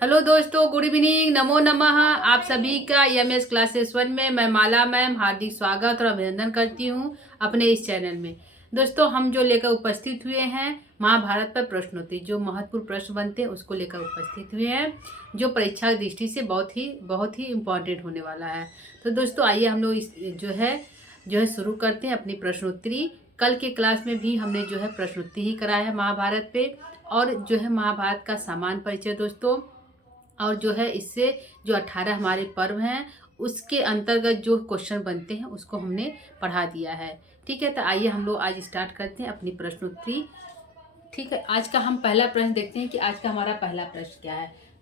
Hello दोस्तों, good evening, नमो नमः। आप सभी का एमएस क्लासेस 1 में मैं माला मैम हार्दिक स्वागत और अभिनंदन करती हूँ अपने इस चैनल में। दोस्तों, हम जो लेकर उपस्थित हुए हैं महाभारत पर प्रश्नोत्तरी, जो महत्वपूर्ण प्रश्न बनते हैं उसको लेकर उपस्थित हुए हैं, जो परीक्षा की दृष्टि से बहुत ही इम्पोर्टेंट होने वाला है। तो दोस्तों, आइए हम लोग इस जो है शुरू करते हैं अपनी प्रश्नोत्तरी। कल के क्लास में भी हमने जो है प्रश्नोत्तरी ही कराया है महाभारत पे, और जो है महाभारत का सामान्य परिचय दोस्तों, और जो है इससे जो 18 हमारे पर्व हैं उसके अंतर्गत जो क्वेश्चन बनते हैं उसको हमने पढ़ा दिया है। ठीक है, तो आइए हम लोग आज स्टार्ट करते हैं अपनी प्रश्नोत्तरी। ठीक है, आज का हम पहला प्रश्न देखते हैं कि आज का हमारा पहला प्रश्न क्या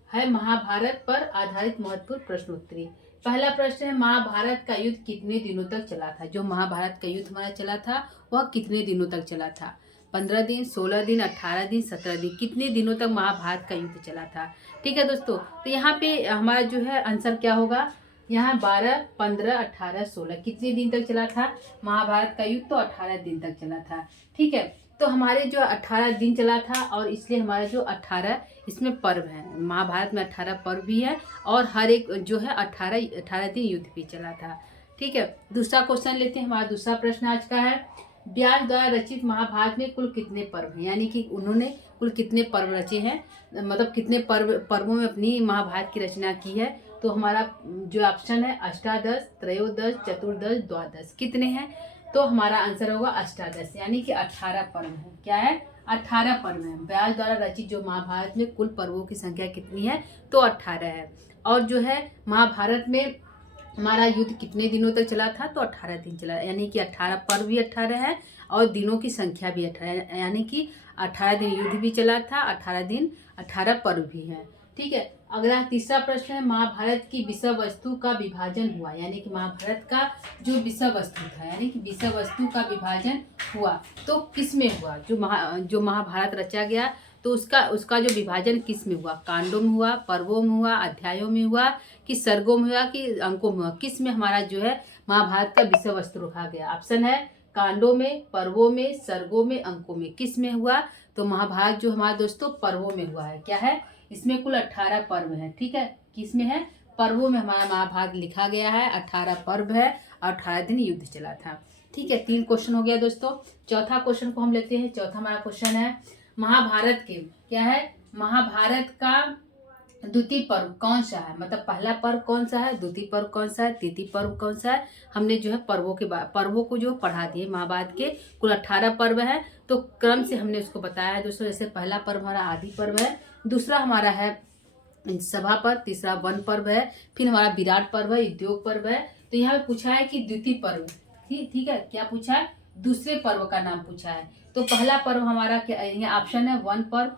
है महाभारत पर आधारित महत्वपूर्ण प्रश्नोत्तरी। पहला प्रश्न है, महाभारत का युद्ध कितने दिनों तक चला था। जो महाभारत का युद्ध हमारा चला था वह कितने दिनों तक चला था। 15 दिन, 16 दिन, 18 दिन, 17 दिन, कितने दिनों तक महाभारत का युद्ध चला था। ठीक है दोस्तों, तो यहाँ पे हमारा जो है आंसर क्या होगा। यहाँ 12, 15, 18, 16 कितने दिन तक चला था महाभारत का युद्ध, तो 18 दिन तक चला था। ठीक है, तो हमारे जो 18 दिन चला था, और इसलिए हमारा जो 18 इसमें पर्व है। महाभारत में 18 पर्व भी है, और हर एक जो है 18 दिन युद्ध भी चला था। ठीक है, दूसरा क्वेश्चन लेते हैं। हमारा दूसरा प्रश्न आज का है, व्यास द्वारा रचित महाभारत में कुल कितने पर्व हैं। यानी कि उन्होंने कुल कितने पर्व रचे हैं, मतलब कितने पर्वों में अपनी महाभारत की रचना की है। तो हमारा जो ऑप्शन है अष्टादश, त्रयोदश, चतुर्दश, द्वादश, कितने हैं। तो हमारा आंसर होगा अष्टादश, यानी कि 18 पर्व है। क्या है, 18 पर्व है। व्यास द्वारा रचित जो महाभारत में कुल पर्वों की संख्या कितनी है, तो 18 है। और जो है महाभारत में हमारा युद्ध कितने दिनों तक चला था, तो 18 दिन चला, यानी कि 18 पर्व भी 18 है, और दिनों की संख्या भी 18, यानी कि 18 दिन युद्ध भी चला था, 18 दिन 18 पर्व भी है। ठीक है, अगला तीसरा प्रश्न है, महाभारत की विषय वस्तु का विभाजन हुआ। यानी कि महाभारत का जो विषय वस्तु था, यानी कि विषय वस्तु का विभाजन हुआ तो किस में हुआ। जो महाभारत रचा गया तो उसका जो विभाजन किस में हुआ। कांडों में हुआ, पर्वों में हुआ, अध्यायों में हुआ, कि सर्गों में हुआ, कि अंकों में हुआ। किस में हमारा जो है महाभारत का विषय वस्तु रखा गया। ऑप्शन है कांडों में, पर्वों में, सर्गों में, अंकों में। किस में हुआ, तो महाभारत जो हमारे दोस्तों पर्वों में हुआ है। क्या है, इसमें कुल 18 पर्व है। ठीक है, किस में है, पर्वों में हमारा महाभारत लिखा गया है। 18 पर्व है और 18 दिन युद्ध चला था। ठीक है, 3 क्वेश्चन हो गया दोस्तों। चौथा क्वेश्चन को हम लेते हैं। चौथा हमारा क्वेश्चन है, महाभारत के क्या है, महाभारत का द्वितीय पर्व कौन सा है। मतलब पहला पर्व कौन सा है, द्वितीय पर्व कौन सा है, तृतीय पर्व कौन सा है। हमने जो है पर्वों को जो पढ़ा दिए। महाभारत के कुल 18 पर्व है, तो क्रम से हमने उसको बताया है दोस्तों। जैसे पहला पर्व हमारा आदि पर्व है, दूसरा हमारा है सभा पर्व, तीसरा वन पर्व है, फिर हमारा विराट पर्व है, उद्योग पर्व है। तो यहाँ पे पूछा है कि द्वितीय पर्व, ठीक है, क्या पूछा है, दूसरे पर्व का नाम पूछा है। तो पहला पर्व हमारा क्या, यहाँ ऑप्शन है वन पर्व,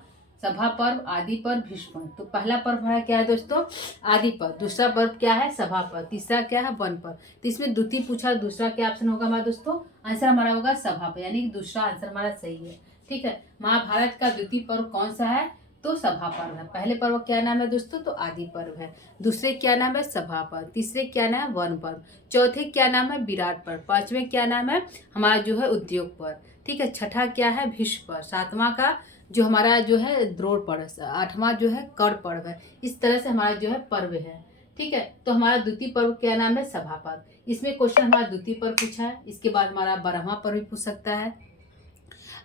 सभा पर्व, आदि पर्व, भीष्म पर्व। तो पहला पर्व हमारा क्या है दोस्तों, आदि पर्व। दूसरा पर्व क्या है, सभा पर्व। तीसरा क्या है, वन पर्व। तो इसमें द्वितीय पूछा, दूसरा क्या ऑप्शन होगा हमारा दोस्तों, आंसर हमारा होगा सभा पर्व, यानी कि दूसरा आंसर हमारा सही है। ठीक है, महाभारत का द्वितीय पर्व कौन सा है, तो सभा पर्व है। पहले पर्व क्या नाम है दोस्तों, तो आदि पर्व है। दूसरे क्या नाम है, सभा पर्व। तीसरे क्या नाम है, वन पर्व। चौथे क्या नाम है, विराट पर्व। पांचवें क्या नाम है, हमारा जो है उद्योग पर्व। ठीक है, छठा क्या है, भीष्म पर्व। सातवां का जो हमारा जो है द्रोण पर्व। आठवां जो है कर्ण पर्व है। इस तरह से हमारा जो है पर्व है। ठीक है, तो हमारा द्वितीय पर्व क्या नाम है, सभा पर्व। इसमें क्वेश्चन हमारा द्वितीय पर्व पूछा है। इसके बाद हमारा 12वां पर्व भी पूछ सकता है।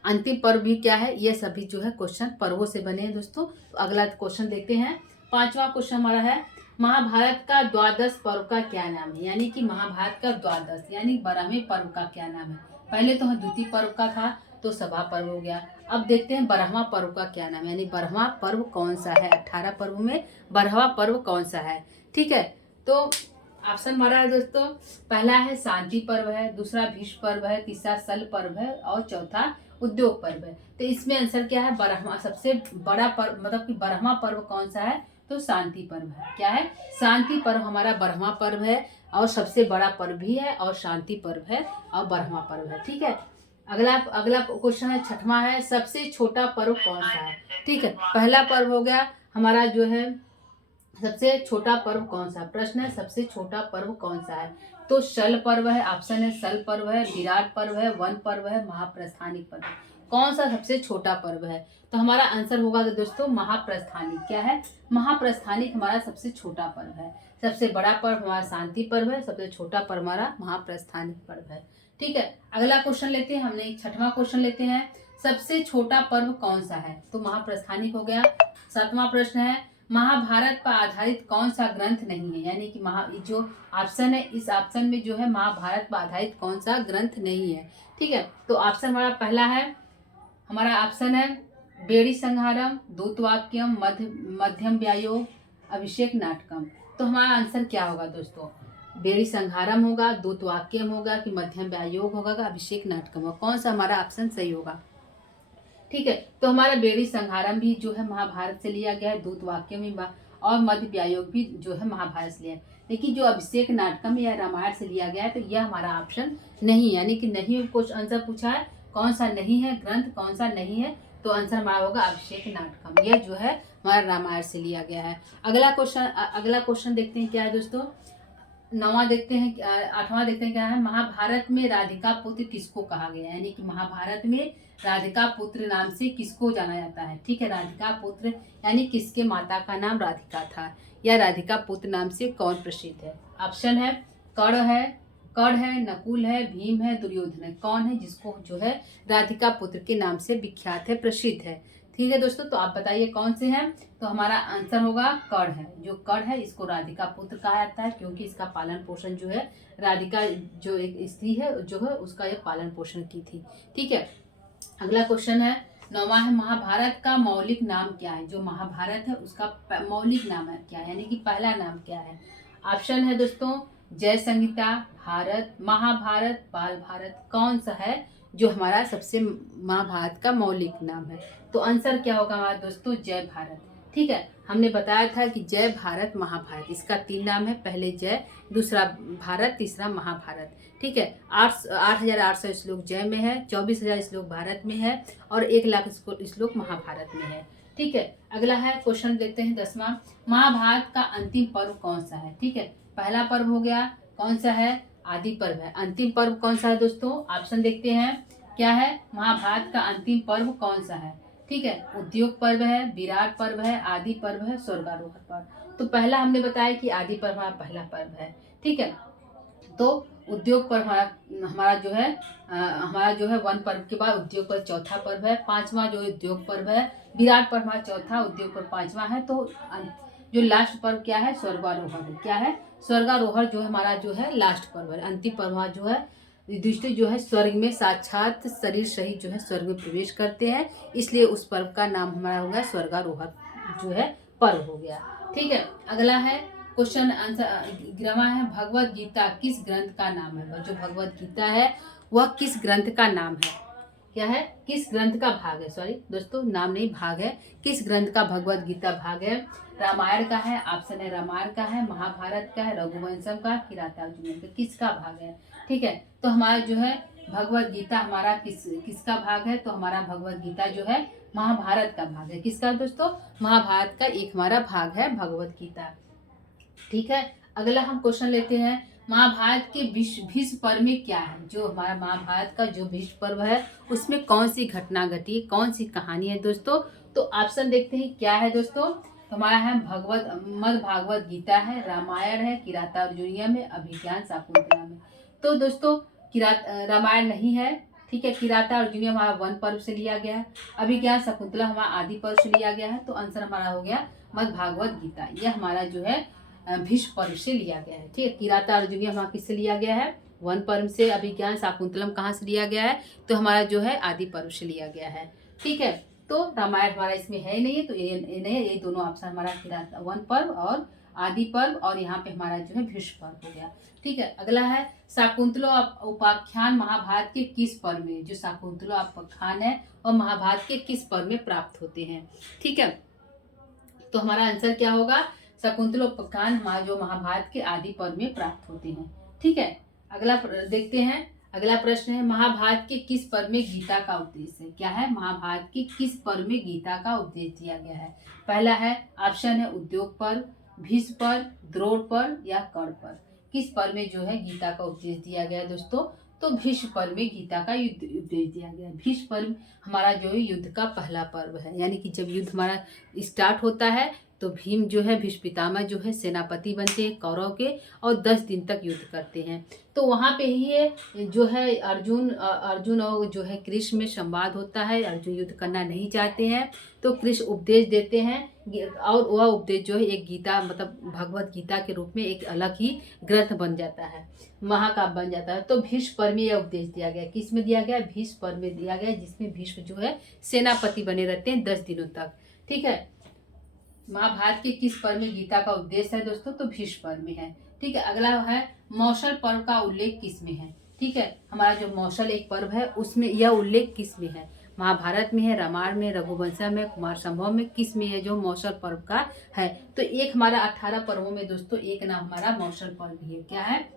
अंतिम पर्व भी क्या है, ये सभी जो है क्वेश्चन पर्वों से बने हैं दोस्तों। तो अगला क्वेश्चन देखते हैं। 5वां क्वेश्चन हमारा है, महाभारत का द्वादश पर्व का क्या नाम है। यानी कि महाभारत का द्वादश यानी 12वें पर्व का क्या नाम है। पहले तो द्वितीय पर्व का था, तो सभा पर्व हो गया। अब देखते हैं 12वां पर्व का क्या नाम है, यानी 12वां पर्व कौन सा है। 18 पर्व में 12वां पर्व कौन सा है। ठीक है, तो ऑप्शन हमारा है दोस्तों, पहला है शांति पर्व है, दूसरा भीष्म पर्व है, तीसरा सल पर्व है, और चौथा उद्योग पर्व है। तो इसमें आंसर क्या है, 12वां सबसे बड़ा पर्व, मतलब कि 12वां पर्व कौन सा है, तो शांति पर्व है। क्या है, शांति पर्व हमारा 12वां पर्व है, और सबसे बड़ा पर्व भी है, और शांति पर्व है, और 12वां पर्व है। ठीक है, अगला अगला क्वेश्चन है, 6वां है, सबसे छोटा पर्व कौन सा है। ठीक है, पहला पर्व हो गया हमारा जो है सबसे छोटा पर्व कौन सा। प्रश्न है सबसे छोटा पर्व कौन सा है, तो शल पर्व है। ऑप्शन है सल पर्व है, विराट पर्व है, वन पर्व है, महाप्रस्थानिक पर्व। कौन सा सबसे छोटा पर्व है? तो हमारा आंसर होगा कि दोस्तों महाप्रस्थानिक। क्या है? महाप्रस्थानिक हमारा सबसे छोटा पर्व है। सबसे बड़ा पर्व हमारा शांति पर्व है, सबसे छोटा पर्व हमारा महाप्रस्थानिक पर्व है। ठीक है, अगला क्वेश्चन लेते हैं। हमने 6वां क्वेश्चन लेते हैं, सबसे छोटा पर्व कौन सा है? तो महाप्रस्थानिक हो गया। 7वां प्रश्न है, महाभारत पर आधारित कौन सा ग्रंथ नहीं है? यानी कि जो ऑप्शन है, इस ऑप्शन में जो है महाभारत पर आधारित कौन सा ग्रंथ नहीं है? ठीक है, तो ऑप्शन हमारा पहला है, हमारा ऑप्शन है बेड़ी संहारम, दूतवाक्यम, मध्यम व्यायोग, अभिषेक नाटकम। तो हमारा आंसर क्या होगा दोस्तों? बेड़ी संहारम होगा, दूतवाक्यम होगा, कि मध्यम व्यायोग होगा, कि अभिषेक नाटकम होगा? कौन सा हमारा ऑप्शन सही होगा? ठीक है, तो हमारा बेड़ी संहारम भी जो है महाभारत से लिया गया है, दूतवाक्यम भी और मध्य व्यायोग भी जो है महाभारत से लिया है। लेकिन जो अभिषेक नाटकम या रामायण से लिया गया है, तो यह हमारा ऑप्शन नहीं, यानी कि नहीं कुछ आंसर पूछा है, कौन सा नहीं है ग्रंथ, कौन सा नहीं है? तो आंसर हमारा होगा अभिषेक नाटकम। यह जो है हमारा रामायण से लिया गया है। अगला क्वेश्चन देखते हैं क्या है दोस्तों। 9वां देखते हैं, 8वां देखते हैं क्या है। महाभारत में राधिका पुत्र किसको कहा गया? यानी कि महाभारत में राधिका पुत्र नाम से किसको जाना जाता है? ठीक है, राधिका पुत्र यानी किसके माता का नाम राधिका था, या राधिका पुत्र नाम से कौन प्रसिद्ध है? ऑप्शन है कर्ण है, नकुल है, भीम है, दुर्योधन है। कौन है जिसको जो है राधिका पुत्र के नाम से विख्यात है, प्रसिद्ध है? ठीक है दोस्तों, तो आप बताइए कौन से हैं? तो हमारा आंसर होगा कर्ण है। जो कर्ण है इसको राधिका पुत्र कहा जाता है, क्योंकि इसका पालन पोषण जो है राधिका जो एक स्त्री है जो है उसका ये पालन पोषण की थी। ठीक है, अगला क्वेश्चन है 9वां है, महाभारत का मौलिक नाम क्या है? जो महाभारत है उसका मौलिक नाम है क्या है, यानी कि पहला नाम क्या है? ऑप्शन है दोस्तों जय संहिता, भारत, महाभारत, बाल भारत। कौन सा है जो हमारा सबसे महाभारत का मौलिक नाम है? तो आंसर क्या होगा हमारा दोस्तों? जय भारत। ठीक है, हमने बताया था कि जय भारत महाभारत, इसका 3 नाम है, पहले जय, दूसरा भारत, तीसरा महाभारत। ठीक है, 8,800 श्लोक जय में है, 24,000 श्लोक भारत में है, और 1,00,000 श्लोक महाभारत में है। ठीक है, अगला है क्वेश्चन देखते हैं 10वां, महाभारत का अंतिम पर्व कौन सा है? ठीक है, पहला पर्व हो गया, कौन सा है? आदि पर्व है। अंतिम पर्व कौन सा है दोस्तों? ऑप्शन देखते हैं क्या है, महाभारत का अंतिम पर्व कौन सा है? ठीक है, उद्योग पर्व है, विराट पर्व है, आदि पर्व है, स्वर्गारोहण पर्व। तो पहला हमने बताया कि आदि पर्व हमारा पहला पर्व है। ठीक है, तो उद्योग पर्व हमारा जो है वन पर्व के बाद उद्योग पर्व चौथा पर्व है। 5वां जो उद्योग पर्व है, विराट पर्व हमारा चौथा, उद्योग पर्व 5वां है। तो जो लास्ट पर्व क्या है? स्वर्गारोहण है। क्या है? स्वर्गारोहण जो हमारा जो है लास्ट पर्व है। अंतिम पर्व जो है युधिष्ठिर जो है स्वर्ग में साक्षात शरीर सहित जो है स्वर्ग में प्रवेश करते हैं, इसलिए उस पर्व का नाम हमारा हो गया स्वर्गारोहण जो है पर्व हो गया। ठीक है, अगला है क्वेश्चन आंसर 11वां है, भगवत गीता किस ग्रंथ का नाम है? जो भगवत गीता है वह किस ग्रंथ का नाम है? क्या है? किस ग्रंथ का भाग है? सॉरी दोस्तों, नाम नहीं, भाग है। किस ग्रंथ का भगवत गीता भाग है? रामायण का है, ऑप्शन है रामायण का है, महाभारत का है, रघुवंशम का, किरातार्जुनीय का, किसका भाग है? ठीक है, तो हमारा जो है भगवत गीता हमारा किसका भाग है? तो हमारा भगवत गीता जो है महाभारत का भाग है। किसका दोस्तों? महाभारत का एक हमारा भाग है भगवत गीता। ठीक है, अगला हम क्वेश्चन लेते हैं, महाभारत के भीष्म पर्व में क्या है? जो हमारा महाभारत का जो भीष्म पर्व है उसमें कौन सी घटना घटी, कौन सी कहानी है दोस्तों? तो ऑप्शन देखते हैं क्या है दोस्तों। तो हमारा है मद भागवत गीता है, रामायण है, किरातार्जुनीयम है, अभिज्ञान शाकुंतलम है। तो दोस्तों रामायण नहीं है। ठीक है, किरातार्जुनीयम हमारा वन पर्व से लिया गया है, अभिज्ञान शाकुंतलम हमारा आदि पर्व से लिया गया है। तो आंसर हमारा हो गया मद भागवत गीता। यह हमारा जो है भीष्म पर्व से लिया गया है। ठीक है, किरातार्जुनीयम हमारा किससे लिया गया है? वन पर्व से। अभिज्ञान शाकुंतलम कहाँ से लिया गया है? तो हमारा जो है आदि पर्व से लिया गया है। ठीक है, तो रामायण हमारा इसमें है ही नहीं है, तो ये दोनों ऑप्शन हमारा वन पर्व और आदि पर्व, और यहाँ पे हमारा जो है भीष्म पर्व हो गया। ठीक है, अगला है शाकुंतल उपाख्यान महाभारत के किस पर्व में? जो शाकुंतल उपाख्यान है और महाभारत के किस पर्व में प्राप्त होते हैं? ठीक है, तो हमारा आंसर क्या होगा? शकुंतल उपाख्यान हमारा जो महाभारत के आदि पर्व में प्राप्त होते हैं। ठीक है, अगला देखते हैं। अगला प्रश्न है, महाभारत के किस पर्व में गीता का उपदेश है? क्या है? महाभारत के किस पर्व में गीता का उपदेश दिया गया है? पहला है ऑप्शन है उद्योग पर्व, भीष्म पर्व, द्रोण पर्व या कर्ण पर्व। किस पर्व में जो है गीता का उपदेश दिया गया है दोस्तों? तो भीष्म पर्व में गीता का युद्ध उपदेश दिया गया। भीष्म पर्व हमारा जो है युद्ध का पहला पर्व है, यानी कि जब युद्ध हमारा स्टार्ट होता है तो भीम जो है भीष्म पितामह जो है सेनापति बनते हैं कौरव के और 10 दिन तक युद्ध करते हैं। तो वहाँ पे ही है जो है अर्जुन और जो है कृष्ण में संवाद होता है। अर्जुन युद्ध करना नहीं चाहते हैं तो कृष्ण उपदेश देते हैं और वह उपदेश जो है एक गीता मतलब भगवत गीता के रूप में एक अलग ही ग्रंथ बन जाता है, महाकाव्य बन जाता है। तो भीष्म पर्व में यह उपदेश दिया गया। किस में दिया गया? भीष्म पर्व में दिया गया, जिसमें भीष्म जो है सेनापति बने रहते हैं 10 दिनों तक। ठीक है, महाभारत के किस पर्व में गीता का उपदेश है दोस्तों? तो भीष्म पर्व में है। ठीक है, अगला है मौसल पर्व का उल्लेख किस में है? ठीक है, हमारा जो मौसल एक पर्व है उसमें यह उल्लेख किस में है? महाभारत में है, रामायण में, रघुवंशम में, कुमार संभव में, किस में है जो मौसल पर्व का है? तो एक हमारा 18 पर्वों में दोस्तों एक नाम हमारा मौसल पर्व भी है। क्या है?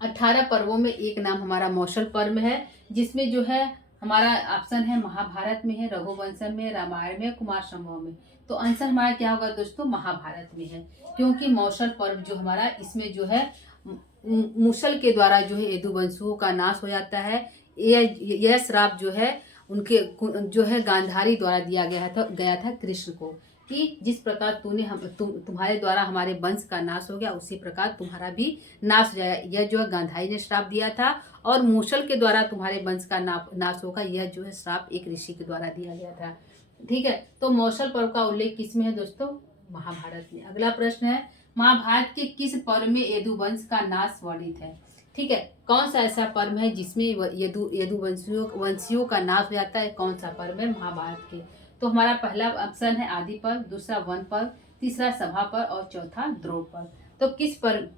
18 पर्वों में एक नाम हमारा मौसल पर्व है, जिसमें जो है हमारा ऑप्शन है महाभारत में है, रघुवंशम में, रामायण में, कुमार संभव में। तो आंसर हमारा क्या होगा दोस्तों? महाभारत में है, क्योंकि मौसल पर्व जो हमारा इसमें जो है मूसल के द्वारा जो है यदुवंशुओं का नाश हो जाता है। यह श्राप जो है उनके जो है गांधारी द्वारा दिया गया था कृष्ण को कि जिस प्रकार तुम्हारे द्वारा हमारे वंश का नाश हो गया उसी प्रकार तुम्हारा भी नाश हो जाएगा। यह जो है गांधारी ने श्राप दिया था और मूसल के द्वारा तुम्हारे वंश का नाश होगा, यह जो है श्राप एक ऋषि के द्वारा दिया गया था। ठीक है, तो मौसल पर्व का उल्लेख किस में है दोस्तों? महाभारत में। अगला प्रश्न है महाभारत के किस पर्व में यदुवंश का नाश वर्णित है? ठीक है, कौन सा ऐसा पर्व है जिसमें यदुवंशियों का नाश हो जाता है? कौन सा पर्व है महाभारत के? तो हमारा पहला ऑप्शन है आदि पर्व, दूसरा वन पर्व, तीसरा सभा पर्व और चौथा द्रोण पर्व। तो किस पर्व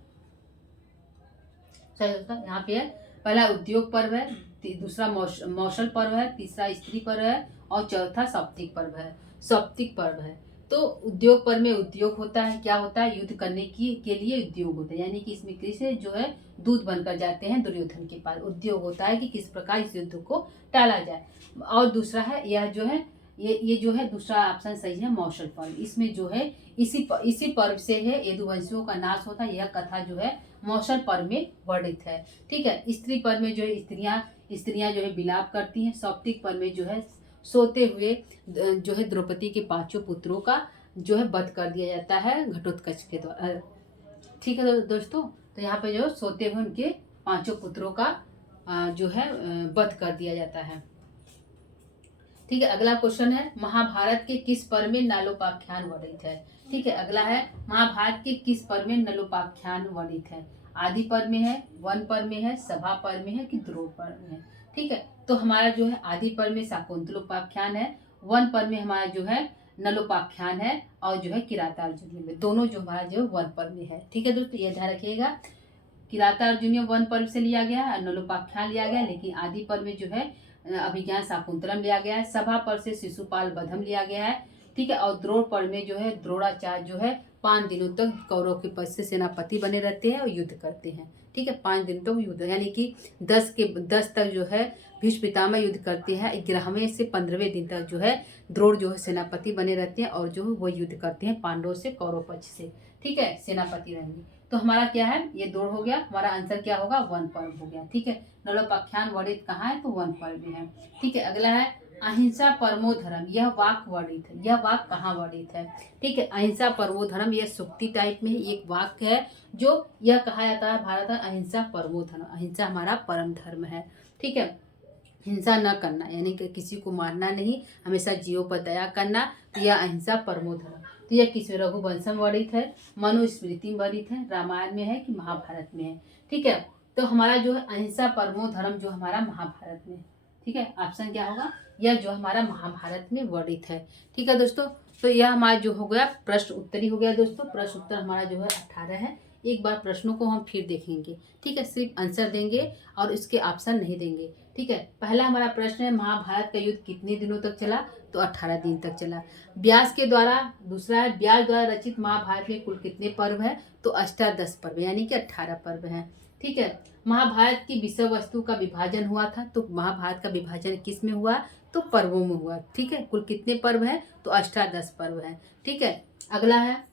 यहाँ पे है? पहला उद्योग पर्व है, दूसरा मौसल पर्व है, तीसरा स्त्री पर्व है और चौथा सौप्तिक पर्व है। सौप्तिक पर्व है तो उद्योग पर्व में उद्योग होता है, क्या होता है? युद्ध करने के लिए उद्योग होता है, यानी कि इसमें कृष्ण जो है दूत बनकर जाते हैं दुर्योधन के पास। उद्योग होता है कि किस प्रकार इस युद्ध को टाला जाए। और दूसरा है यह जो है ये जो है दूसरा ऑप्शन सही है मौसल पर्व। इसमें जो है इसी पर्व से है यदुवंशियों का नाश होता है। यह कथा जो है मौसल पर्व में वर्णित है। ठीक है, स्त्री पर्व में जो है स्त्रियां जो है विलाप करती हैं। सौप्तिक पर्व में जो है सोते हुए जो है द्रौपदी के 5 पुत्रों का जो है वध कर दिया जाता है घटोत्कच के द्वारा। ठीक है दोस्तों, तो यहाँ पे जो सोते हुए उनके 5 पुत्रों का जो है वध कर दिया जाता है। ठीक है, अगला क्वेश्चन है महाभारत के किस पर्व में नलोपाख्यान वर्णित है? ठीक है, अगला है महाभारत के किस पर्व में नलोपाख्यान वर्णित है? आदि पर्व में है, वन पर्व में है, सभा पर्व में है कि द्रोण पर्व में है? ठीक है, तो हमारा जो है आदि पर्व में शाकुंतलोपाख्यान है, वन पर्व में हमारा जो है नलोपाख्यान है और जो है किरातार्जुनीय में, दोनों जो हमारा जो वन पर्व में है। ठीक है दोस्तों, ये ध्यान रखिएगा, किरातार्जुनीय वन पर्व से लिया गया और नलोपाख्यान लिया गया, लेकिन आदि पर्व में जो है अभिज्ञान शाकुंतलम लिया गया है। सभा पर्व से शिशुपाल वधम लिया गया है। ठीक है, और द्रोण पर्व में जो है द्रोणाचार्य जो है 5 दिनों तक कौरव के पद से सेनापति बने रहते हैं और युद्ध करते हैं। ठीक है, 5 दिन तक युद्ध, यानी कि 10 तक जो है भीष्म पितामह युद्ध करते हैं। 11वें से 15वें दिन तक जो है द्रोण जो है सेनापति बने रहते हैं और जो वो युद्ध करते हैं पांडवों से कौरव पक्ष से। ठीक है, सेनापति रहेंगे। तो हमारा क्या है? ये द्रोण हो गया, हमारा आंसर क्या होगा? वन पर्व हो गया। ठीक है, नलोपाख्यान वर्णित कहाँ है? तो वन पर्व में है। ठीक है, अगला है अहिंसा परमो धर्म, यह वाक्य वर्णित है। यह वाक्य कहाँ वर्णित है? ठीक है, अहिंसा परमो धर्म, यह सूक्ति टाइप में एक वाक्य है जो यह कहा जाता है भारत में अहिंसा परमो धर्म, अहिंसा हमारा परम धर्म है। ठीक है, हिंसा न करना, यानी कि किसी को मारना नहीं, हमेशा जीवों पर दया करना, तो यह अहिंसा परमो धर्म। तो यह किस रघुवंशम वर्णित है, मनुस्मृति में वर्णित है, रामायण में है कि महाभारत में है? ठीक है, तो हमारा जो है अहिंसा परमो धर्म जो हमारा महाभारत में। ठीक है, ऑप्शन क्या होगा? यह जो हमारा महाभारत में वर्णित है। ठीक है दोस्तों, तो यह हमारा जो हो गया प्रश्न उत्तरी हो गया दोस्तों। प्रश्न उत्तर हमारा जो है 18 है। एक बार प्रश्नों को हम फिर देखेंगे। ठीक है, सिर्फ आंसर देंगे और इसके ऑप्शन नहीं देंगे। ठीक है, पहला हमारा प्रश्न है महाभारत का युद्ध कितने दिनों तक चला? तो 18 दिन तक चला। व्यास के द्वारा, दूसरा है व्यास द्वारा रचित महाभारत में कुल कितने पर्व है? तो अष्टादश पर्व, यानी कि 18 पर्व है। ठीक है, महाभारत की विषय वस्तु का विभाजन हुआ था, तो महाभारत का विभाजन किस में हुआ? तो पर्वों में हुआ। ठीक है, कुल कितने पर्व है? तो अष्टादश पर्व है। ठीक है, अगला है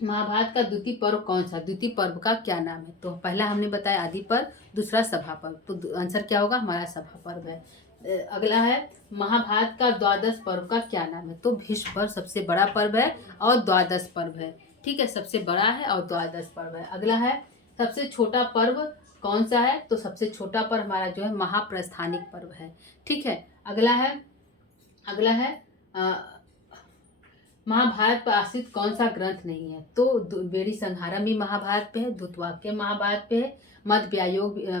महाभारत का द्वितीय पर्व कौन सा, द्वितीय पर्व का क्या नाम है? तो पहला हमने बताया आदि पर्व, दूसरा सभा पर्व, तो आंसर क्या होगा? हमारा सभा पर्व है। अगला है महाभारत का द्वादश पर्व का क्या नाम है? तो भीष्म पर्व सबसे बड़ा पर्व है और द्वादश पर्व है। ठीक है, सबसे बड़ा है और द्वादश पर्व है। अगला है सबसे छोटा पर्व कौन सा है? तो सबसे छोटा पर्व हमारा जो है महाप्रस्थानिक पर्व है। ठीक है, अगला है महाभारत पर आश्रित कौन सा ग्रंथ नहीं है? तो बेड़ी संहारम भी महाभारत पे है, धृतवाक्य महाभारत पे है, मध्य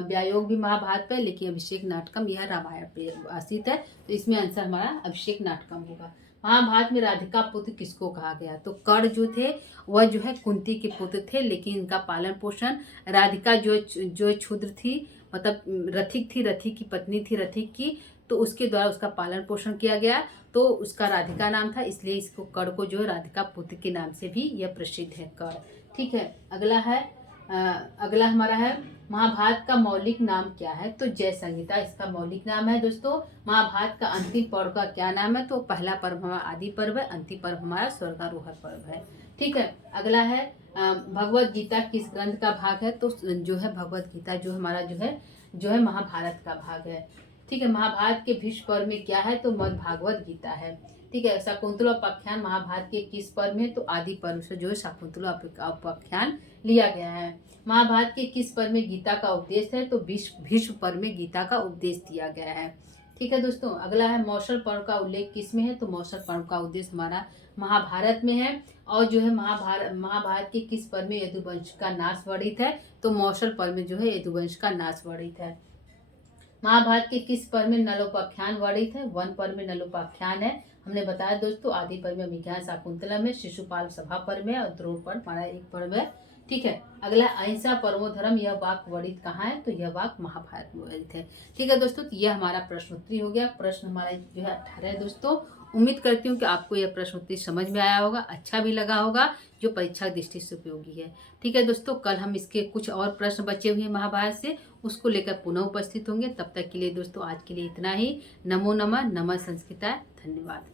व्यायोग भी महाभारत पे है, लेकिन अभिषेक नाटकम यह रामायण पे आश्रित है। तो इसमें आंसर हमारा अभिषेक नाटकम होगा। महाभारत में राधिका पुत्र किसको कहा गया? तो कर्ण जो थे वह जो है कुंती के पुत्र थे, लेकिन इनका पालन पोषण राधिका जो क्षुद्र थी, मतलब रथिक थी, रथिक की पत्नी थी रथिक की, तो उसके द्वारा उसका पालन पोषण किया गया, तो उसका राधिका नाम था, इसलिए इसको कर्ण को जो है राधिका पुत्र के नाम से भी यह प्रसिद्ध है कर्ण। ठीक है, अगला हमारा है महाभारत का मौलिक नाम क्या है? तो जय संहिता इसका मौलिक नाम है। दोस्तों महाभारत का अंतिम पर्व का क्या नाम है? तो पहला पर्व हमारा आदि पर्व है, अंतिम पर्व हमारा स्वर्गारोहण पर्व है। ठीक है, अगला है भगवत गीता किस ग्रंथ का भाग है? तो जो है भगवत गीता जो हमारा जो है महाभारत का भाग है। ठीक है, महाभारत के भीष्म पर्व में क्या है? तो मद भागवत गीता है। ठीक है, शकुंतला उपाख्यान महाभारत के किस पर्व में? तो आदि पर्व से जो है शकुंतला उपाख्यान लिया गया है। महाभारत के किस पर्व में गीता का उपदेश है? तो भीष्म पर्व में गीता का उपदेश दिया गया है। ठीक है दोस्तों, अगला है मौसर पर्व का उल्लेख किस में है? तो मौसर पर्व का उद्देश्य हमारा महाभारत में है। और जो है महाभारत के किस पर्व में यदुवंश का नाश वर्णित है? तो मौसर पर्व में जो है यदुवंश का नाश वर्णित है। महाभारत के किस पर्व में नलोपाख्यान वर्णित है? वन पर्व में नलोपाख्यान है। हमने बताया दोस्तों आदि पर्व में अभिज्ञान शाकुंतलम में, शिशुपाल सभा पर्व में और द्रोण पर्व हमारा एक पर्व है। ठीक है, अगला अहिंसा परमो धर्म, यह वाक्य वर्णित कहाँ है? तो यह वाक्य महाभारत में वर्णित है। ठीक है दोस्तों, तो यह हमारा प्रश्नोत्तरी हो गया। प्रश्न हमारा जो है 18 है दोस्तों। उम्मीद करती हूँ कि आपको यह प्रश्नोत्तरी समझ में आया होगा, अच्छा भी लगा होगा, जो परीक्षा दृष्टि से उपयोगी है। ठीक है दोस्तों, कल हम इसके कुछ और प्रश्न बचे हुए हैं महाभारत से, उसको लेकर पुनः उपस्थित होंगे। तब तक के लिए दोस्तों आज के लिए इतना ही। नमो नमः, नमः संस्कृताय, धन्यवाद।